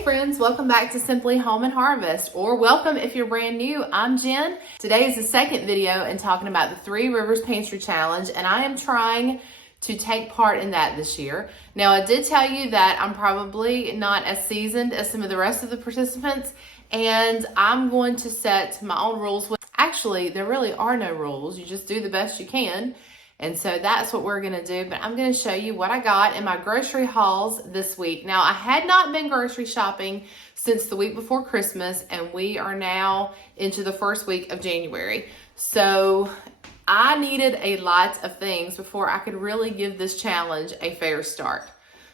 Hey friends, welcome back to Simply Home and Harvest, or welcome if you're brand new. I'm Jen. Today is the second video in talking about the Three Rivers Pantry Challenge, and I am trying to take part in that this year. Now, I did tell you that I'm probably not as seasoned as some of the rest of the participants, and I'm going to set my own rules. Actually, there really are no rules. You just do the best you can. And so that's what we're gonna do, but I'm gonna show you what I got in my grocery hauls this week. Now, I had not been grocery shopping since the week before Christmas, and we are now into the first week of January. So I needed a lot of things before I could really give this challenge a fair start.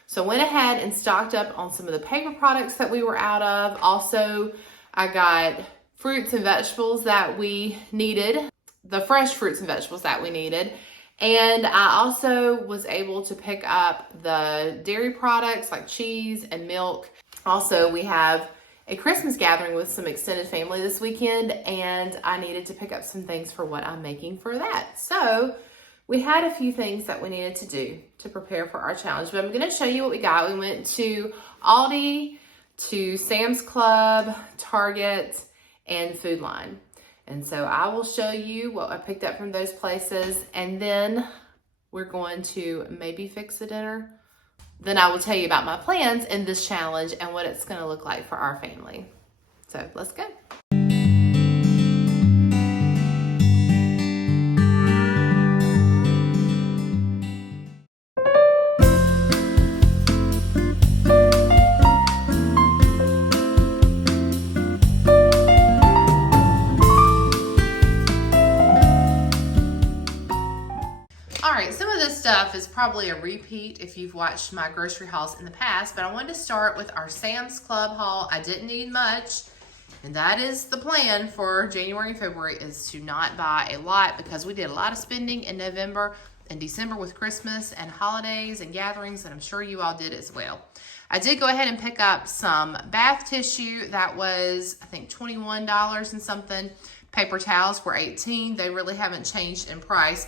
So I went ahead and stocked up on some of the paper products that we were out of. Also, I got fruits and vegetables that we needed, the fresh fruits and vegetables that we needed. And I also was able to pick up the dairy products like cheese and milk. Also, we have a Christmas gathering with some extended family this weekend, and I needed to pick up some things for what I'm making for that. So we had a few things that we needed to do to prepare for our challenge, but I'm going to show you what we got. We went to Aldi, to Sam's Club, Target, and Food Line. And so I will show you what I picked up from those places, and then we're going to maybe fix a dinner. Then I will tell you about my plans in this challenge and what it's going to look like for our family. So let's go. Stuff is probably a repeat if you've watched my grocery hauls in the past, but I wanted to start with our Sam's Club haul. I didn't need much, and that is the plan for January and February, is to not buy a lot because we did a lot of spending in November and December with Christmas and holidays and gatherings, and I'm sure you all did as well. I did go ahead and pick up some bath tissue. That was, I think, $21 and something. Paper towels were $18. They really haven't changed in price.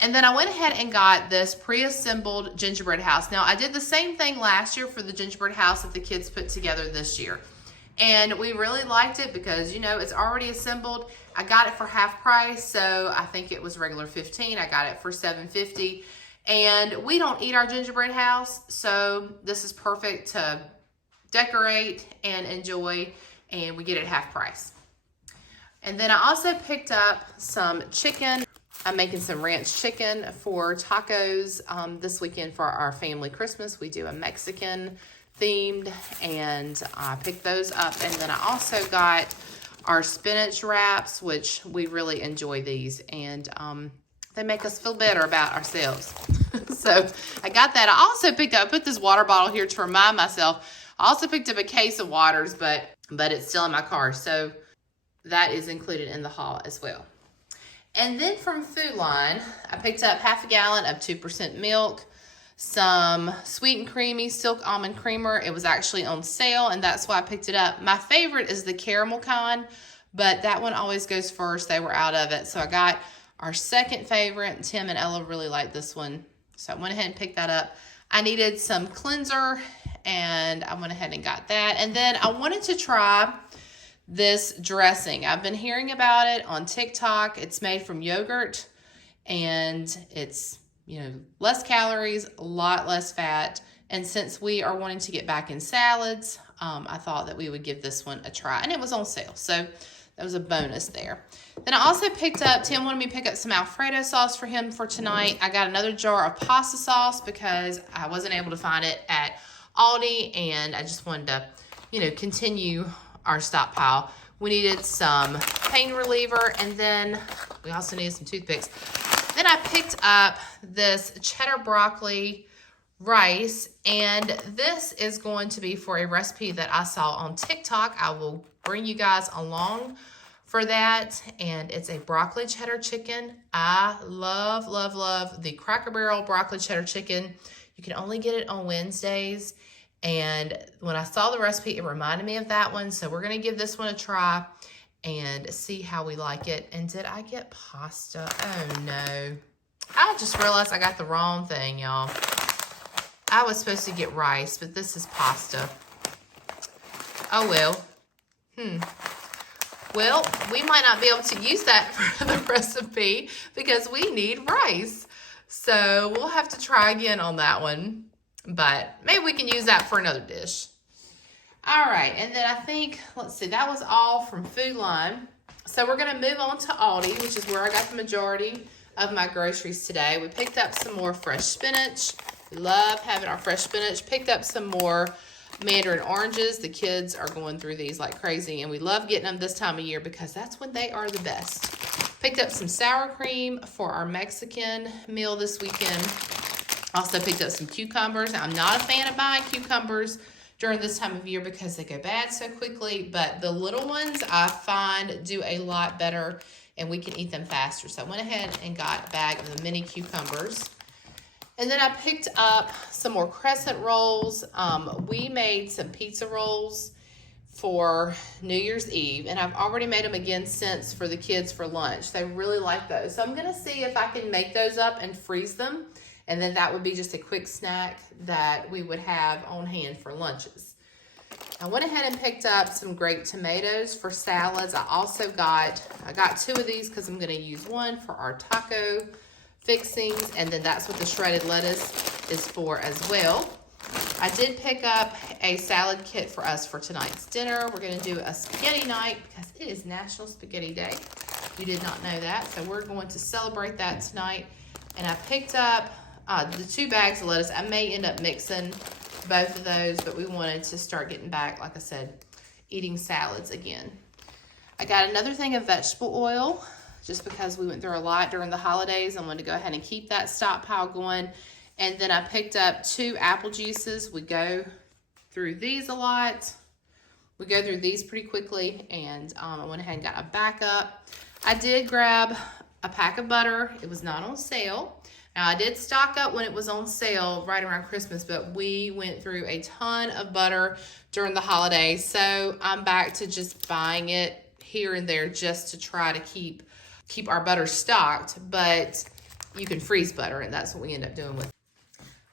And then I went ahead and got this pre-assembled gingerbread house. Now, I did the same thing last year for the gingerbread house that the kids put together this year. And we really liked it because, you know, it's already assembled. I got it for half price, so I think it was regular $15. I got it for $7.50. And we don't eat our gingerbread house, so this is perfect to decorate and enjoy, and we get it half price. And then I also picked up some chicken. I'm making some ranch chicken for tacos this weekend for our family Christmas. We do a Mexican themed, and I picked those up. And then I also got our spinach wraps, which we really enjoy these, and they make us feel better about ourselves. So I got that. I also picked up, I put this water bottle here to remind myself. I also picked up a case of waters, but it's still in my car. So that is included in the haul as well. And then from Food Line, I picked up half a gallon of 2% milk, some sweet and creamy silk almond creamer. It was actually on sale, and that's why I picked it up. My favorite is the caramel kind, but that one always goes first. They were out of it. So I got our second favorite. Tim and Ella really like this one, so I went ahead and picked that up. I needed some cleanser, and I went ahead and got that. And then I wanted to try this dressing. I've been hearing about it on TikTok. It's made from yogurt, and it's, you know, less calories, a lot less fat. And since we are wanting to get back in salads, I thought that we would give this one a try, and it was on sale. So that was a bonus there. Then I also picked up, Tim wanted me to pick up some Alfredo sauce for him for tonight. I got another jar of pasta sauce because I wasn't able to find it at Aldi, and I just wanted to, you know, continue our stockpile. We needed some pain reliever, and then we also needed some toothpicks. Then I picked up this cheddar broccoli rice, and this is going to be for a recipe that I saw on TikTok. I will bring you guys along for that, and it's a broccoli cheddar chicken. I love, love, love the Cracker Barrel broccoli cheddar chicken. You can only get it on Wednesdays. And when I saw the recipe, it reminded me of that one. So we're going to give this one a try and see how we like it. And did I get pasta? Oh, no. I just realized I got the wrong thing, y'all. I was supposed to get rice, but this is pasta. Oh, well. Well, we might not be able to use that for the recipe because we need rice. So we'll have to try again on that one. But maybe we can use that for another dish. All right, and then I think, let's see, that was all from Food Line. So we're going to move on to Aldi, which is where I got the majority of my groceries today. We picked up some more fresh spinach. We love having our fresh spinach. Picked up some more mandarin oranges. The kids are going through these like crazy, and we love getting them this time of year because that's when they are the best. Picked up some sour cream for our Mexican meal this weekend. Also picked up some cucumbers. Now, I'm not a fan of buying cucumbers during this time of year because they go bad so quickly, but the little ones I find do a lot better and we can eat them faster. So I went ahead and got a bag of the mini cucumbers. And then I picked up some more crescent rolls. We made some pizza rolls for New Year's Eve, and I've already made them again since for the kids for lunch. They really like those. So I'm gonna see if I can make those up and freeze them, and then that would be just a quick snack that we would have on hand for lunches. I went ahead and picked up some grape tomatoes for salads. I got 2 of these because I'm gonna use one for our taco fixings, and then that's what the shredded lettuce is for as well. I did pick up a salad kit for us for tonight's dinner. We're going to do a spaghetti night because it is National Spaghetti Day. You did not know that, so we're going to celebrate that tonight. And I picked up the 2 bags of lettuce. I may end up mixing both of those, but we wanted to start getting back, like I said, eating salads again. I got another thing of vegetable oil, just because we went through a lot during the holidays. I wanted to go ahead and keep that stockpile going. And then I picked up 2 apple juices. We go through these a lot. We go through these pretty quickly, and I went ahead and got a backup. I did grab a pack of butter. It was not on sale. Now, I did stock up when it was on sale right around Christmas, but we went through a ton of butter during the holidays. So I'm back to just buying it here and there just to try to keep our butter stocked, but you can freeze butter, and that's what we end up doing with it.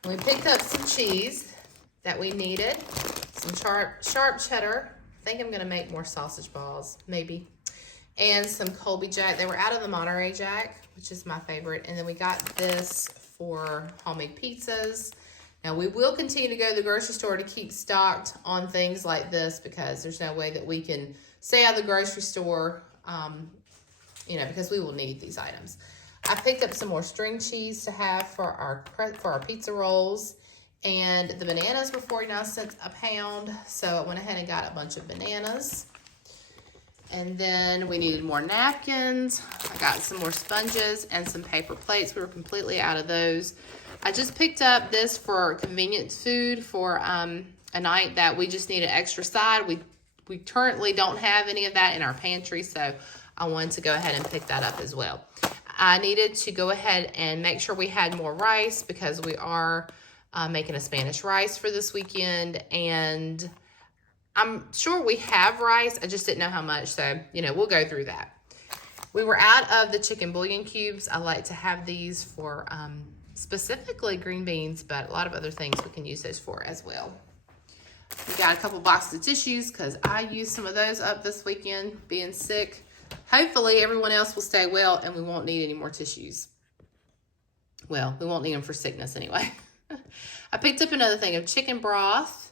We picked up some cheese that we needed, some sharp cheddar. I think I'm going to make more sausage balls, maybe, and some Colby Jack. They were out of the Monterey Jack, which is my favorite, and then we got this for homemade pizzas. Now, we will continue to go to the grocery store to keep stocked on things like this because there's no way that we can stay out of the grocery store, because we will need these items. I picked up some more string cheese to have for our pizza rolls, and the bananas were 49 cents a pound, so I went ahead and got a bunch of bananas. And then we needed more napkins. I got some more sponges and some paper plates. We were completely out of those. I just picked up this for convenience food for a night that we just need an extra side. We currently don't have any of that in our pantry, so I wanted to go ahead and pick that up as well. I needed to go ahead and make sure we had more rice because we are making a Spanish rice for this weekend, and I'm sure we have rice. I just didn't know how much, so, we'll go through that. We were out of the chicken bouillon cubes. I like to have these for specifically green beans, but a lot of other things we can use those for as well. We got a couple boxes of tissues because I used some of those up this weekend, being sick. Hopefully everyone else will stay well and we won't need any more tissues. Well, we won't need them for sickness anyway. I picked up another thing of chicken broth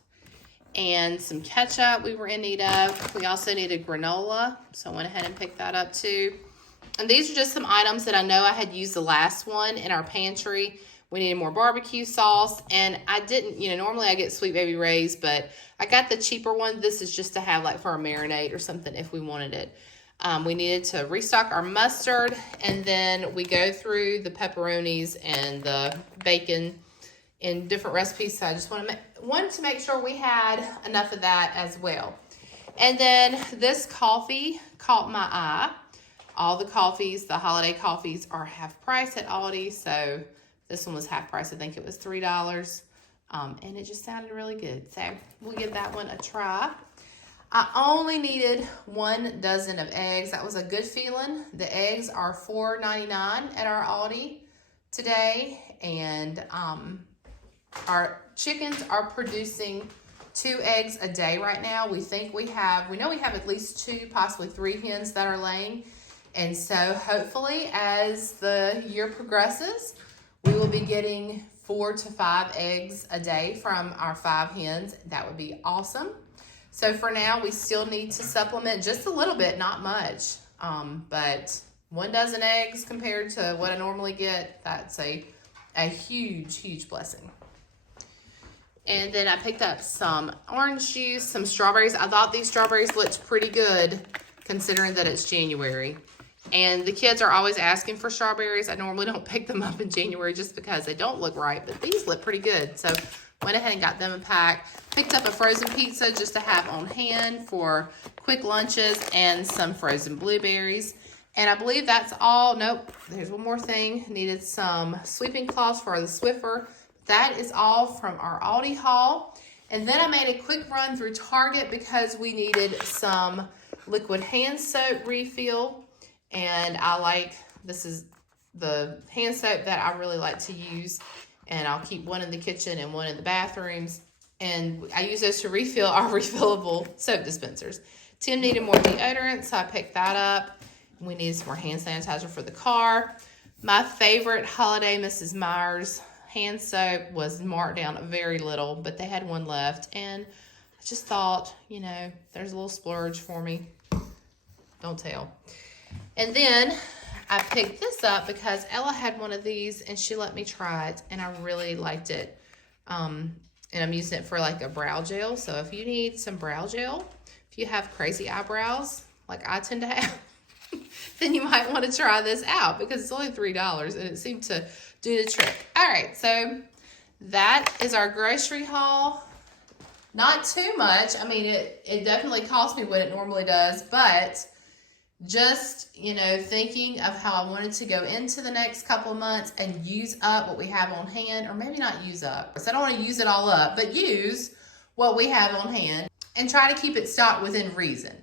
and some ketchup we were in need of. We also needed granola, so I went ahead and picked that up too. And these are just some items that I know I had used the last one in our pantry. We needed more barbecue sauce, and I didn't, normally I get Sweet Baby Ray's, but I got the cheaper one. This is just to have like for a marinade or something if we wanted it. We needed to restock our mustard, and then we go through the pepperonis and the bacon in different recipes. So I just wanted to make sure we had enough of that as well. And then this coffee caught my eye. All the coffees, the holiday coffees, are half price at Aldi. So this one was half price. I think it was $3. And it just sounded really good. So we'll give that one a try. I only needed 1 dozen of eggs. That was a good feeling. The eggs are $4.99 at our Aldi today. And our chickens are producing 2 eggs a day right now. We know we have at least 2, possibly 3 hens that are laying. And so hopefully as the year progresses, we will be getting 4 to 5 eggs a day from our 5 hens. That would be awesome. So for now, we still need to supplement just a little bit, not much. But 1 dozen eggs compared to what I normally get, that's a huge, huge blessing. And then I picked up some orange juice, some strawberries. I thought these strawberries looked pretty good considering that it's January. And the kids are always asking for strawberries. I normally don't pick them up in January just because they don't look right, but these look pretty good. So went ahead and got them a pack. Picked up a frozen pizza just to have on hand for quick lunches and some frozen blueberries. And I believe that's all. Nope, there's one more thing. Needed some sweeping cloths for the Swiffer. That is all from our Aldi haul. And then I made a quick run through Target because we needed some liquid hand soap refill. And this is the hand soap that I really like to use. And I'll keep one in the kitchen and one in the bathrooms. And I use those to refill our refillable soap dispensers. Tim needed more deodorant, so I picked that up. We needed some more hand sanitizer for the car. My favorite holiday Mrs. Meyer's hand soap was marked down very little, but they had one left. And I just thought, there's a little splurge for me. Don't tell. And then I picked this up because Ella had one of these and she let me try it and I really liked it. And I'm using it for like a brow gel. So if you need some brow gel, if you have crazy eyebrows like I tend to have, then you might want to try this out because it's only $3 and it seemed to do the trick. All right, so that is our grocery haul. Not too much. I mean, it definitely cost me what it normally does, but just, thinking of how I wanted to go into the next couple of months and use up what we have on hand, or maybe not use up. So I don't want to use it all up, but use what we have on hand and try to keep it stocked within reason.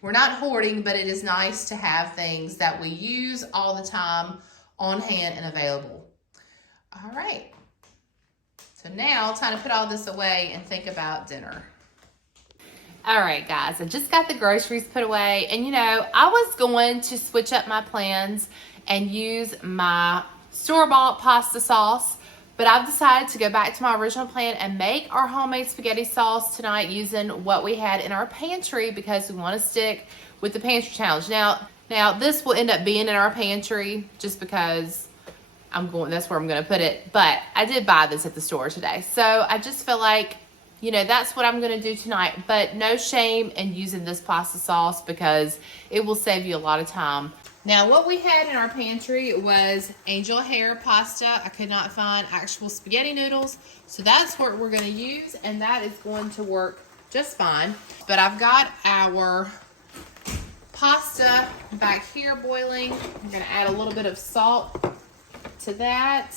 We're not hoarding, but it is nice to have things that we use all the time on hand and available. All right. So now time to put all this away and think about dinner. All right, guys, I just got the groceries put away. And, I was going to switch up my plans and use my store-bought pasta sauce. But I've decided to go back to my original plan and make our homemade spaghetti sauce tonight using what we had in our pantry because we want to stick with the pantry challenge. Now this will end up being in our pantry just because that's where I'm going to put it. But I did buy this at the store today. So I just feel like, that's what I'm going to do tonight. But no shame in using this pasta sauce because it will save you a lot of time. Now, what we had in our pantry was angel hair pasta. I could not find actual spaghetti noodles. So that's what we're going to use, and that is going to work just fine. But I've got our pasta back here boiling. I'm going to add a little bit of salt to that.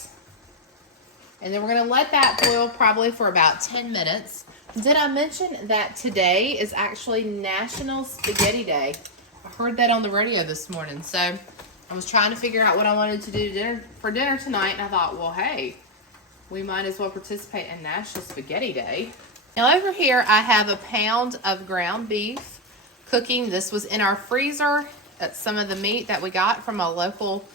And then we're going to let that boil probably for about 10 minutes. Did I mention that today is actually National Spaghetti Day? I heard that on the radio this morning. So I was trying to figure out what I wanted to do for dinner tonight. And I thought, well, hey, we might as well participate in National Spaghetti Day. Now over here, I have a pound of ground beef cooking. This was in our freezer. That's some of the meat that we got from a local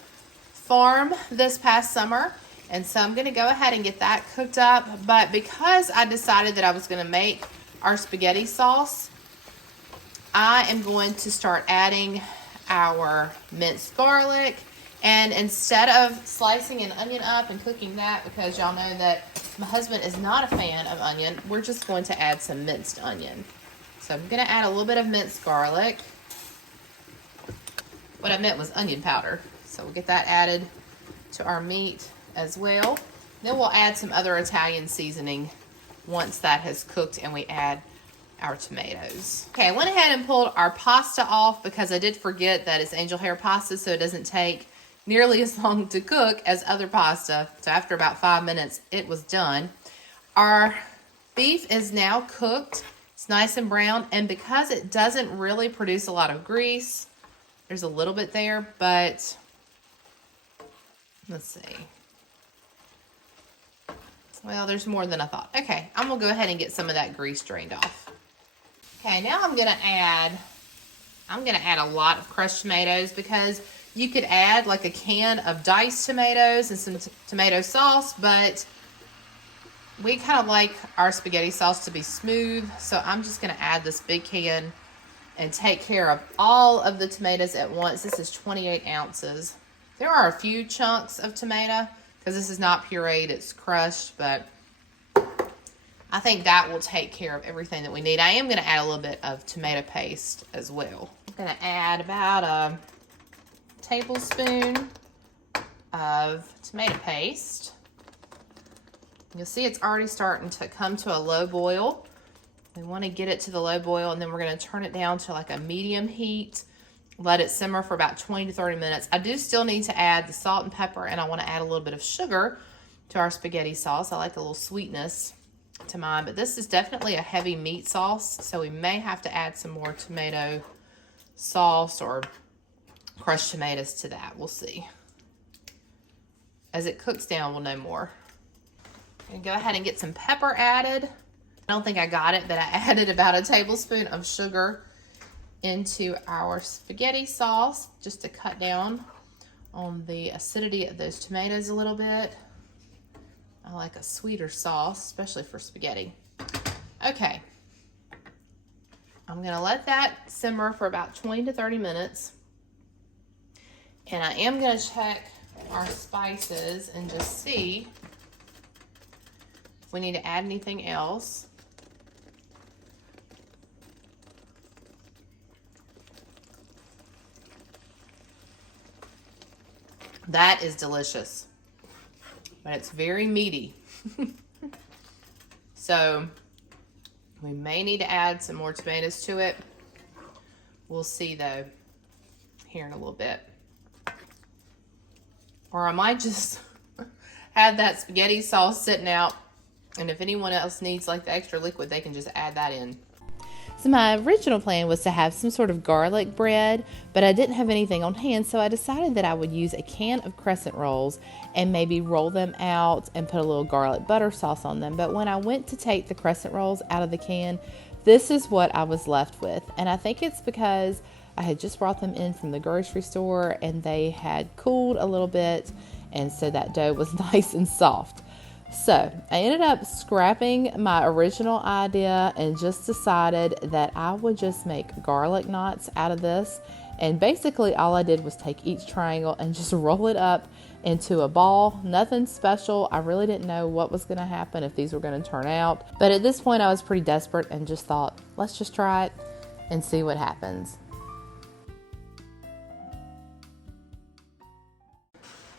farm this past summer. And so I'm going to go ahead and get that cooked up. But because I decided that I was going to make our spaghetti sauce, I am going to start adding our minced garlic. And instead of slicing an onion up and cooking that, because y'all know that my husband is not a fan of onion, we're just going to add some minced onion. So I'm going to add a little bit of minced garlic. What I meant was onion powder. So we'll get that added to our meat as well. Then we'll add some other Italian seasoning once that has cooked and we add our tomatoes. Okay, I went ahead and pulled our pasta off because I did forget that it's angel hair pasta, so it doesn't take nearly as long to cook as other pasta. So after about 5 minutes, it was done. Our beef is now cooked. It's nice and brown, and because it doesn't really produce a lot of grease, there's a little bit there, but let's see. Well, there's more than I thought. Okay, I'm gonna go ahead and get some of that grease drained off. Okay, now I'm gonna add a lot of crushed tomatoes, because you could add like a can of diced tomatoes and some tomato sauce, but we kind of like our spaghetti sauce to be smooth, so I'm just gonna add this big can and take care of all of the tomatoes at once. This is 28 ounces. There are a few chunks of tomato, because this is not pureed, it's crushed, but I think that will take care of everything that we need. I am going to add a little bit of tomato paste as well. I'm going to add about a tablespoon of tomato paste. You'll see it's already starting to come to a low boil. We want to get it to the low boil, and then we're going to turn it down to like a medium heat. Let it simmer for about 20 to 30 minutes. I do still need to add the salt and pepper, and I want to add a little bit of sugar to our spaghetti sauce. I like a little sweetness to mine, but this is definitely a heavy meat sauce, so we may have to add some more tomato sauce or crushed tomatoes to that. We'll see. As it cooks down, we'll know more. I'm going to go ahead and get some pepper added. I don't think I got it, but I added about a tablespoon of sugar into our spaghetti sauce just to cut down on the acidity of those tomatoes a little bit. I like a sweeter sauce, especially for spaghetti. Okay. I'm going to let that simmer for about 20 to 30 minutes. And I am going to check our spices and just see if we need to add anything else. That is delicious, but it's very meaty. So we may need to add some more tomatoes to it. We'll see though here in a little bit. Or I might just have that spaghetti sauce sitting out, and if anyone else needs like the extra liquid, they can just add that in. So my original plan was to have some sort of garlic bread, but I didn't have anything on hand, so I decided that I would use a can of crescent rolls and maybe roll them out and put a little garlic butter sauce on them. But when I went to take the crescent rolls out of the can, this is what I was left with. And I think it's because I had just brought them in from the grocery store and they had cooled a little bit, and so that dough was nice and soft. So I ended up scrapping my original idea and just decided that I would just make garlic knots out of this. And basically all I did was take each triangle and just roll it up into a ball. Nothing special. I really didn't know what was going to happen, if these were going to turn out. But at this point I was pretty desperate and just thought, let's just try it and see what happens.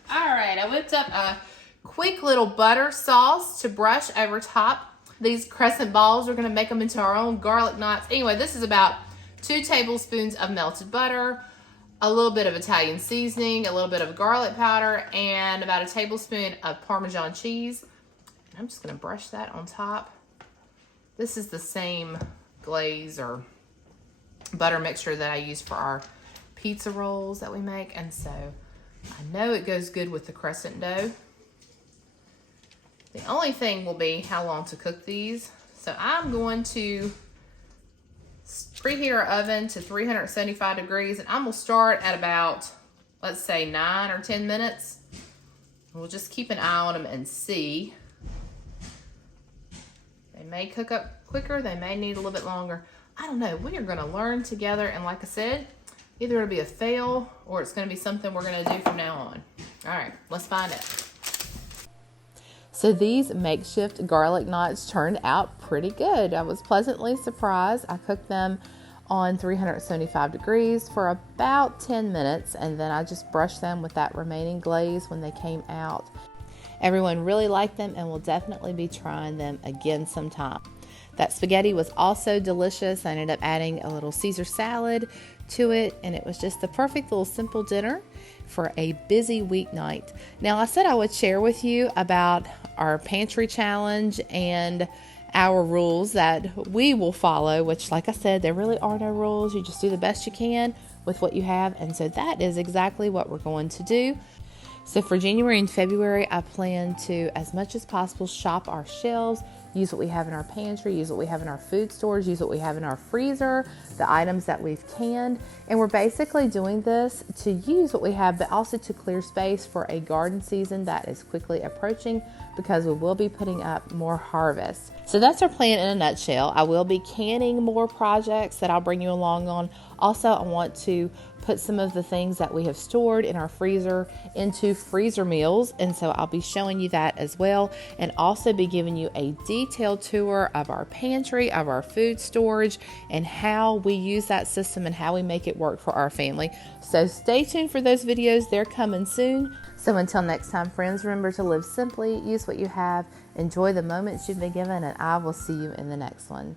All right, I whipped up a quick little butter sauce to brush over top these crescent balls. We're going to make them into our own garlic knots. Anyway, this is about 2 tablespoons of melted butter, a little bit of Italian seasoning, a little bit of garlic powder, and about a tablespoon of Parmesan cheese. And I'm just going to brush that on top. This is the same glaze or butter mixture that I use for our pizza rolls that we make, and so I know it goes good with the crescent dough. The only thing will be how long to cook these. So I'm going to preheat our oven to 375 degrees, and I'm going to start at about, let's say 9 or 10 minutes. We'll just keep an eye on them and see. They may cook up quicker, they may need a little bit longer. I don't know. We are going to learn together, and like I said, either it'll be a fail or it's going to be something we're going to do from now on. All right, let's find out. So these makeshift garlic knots turned out pretty good. I was pleasantly surprised. I cooked them on 375 degrees for about 10 minutes, and then I just brushed them with that remaining glaze when they came out. Everyone really liked them and will definitely be trying them again sometime. That spaghetti was also delicious. I ended up adding a little Caesar salad to it, and it was just the perfect little simple dinner for a busy weeknight. Now, I said I would share with you about our pantry challenge and our rules that we will follow, which, like I said, there really are no rules. You just do the best you can with what you have, and so that is exactly what we're going to do. So for January and February, I plan to, as much as possible, shop our shelves, use what we have in our pantry, use what we have in our food stores, use what we have in our freezer, the items that we've canned. And we're basically doing this to use what we have, but also to clear space for a garden season that is quickly approaching, because we will be putting up more harvest. So that's our plan in a nutshell. I will be canning more projects that I'll bring you along on. Also, I want to put some of the things that we have stored in our freezer into freezer meals, and so I'll be showing you that as well, and also be giving you a detailed tour of our pantry, of our food storage, and how we use that system and how we make it work for our family. So stay tuned for those videos. They're coming soon. So until next time, friends, remember to live simply, use what you have, enjoy the moments you've been given, and I will see you in the next one.